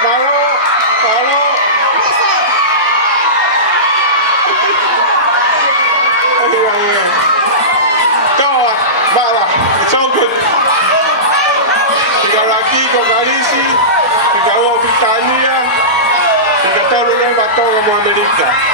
Malo. Anyway, kawan, bala, it's all good. Tiga lagi kau Galisi, tiga Britania, tiga tahun yang batong sama Amerika.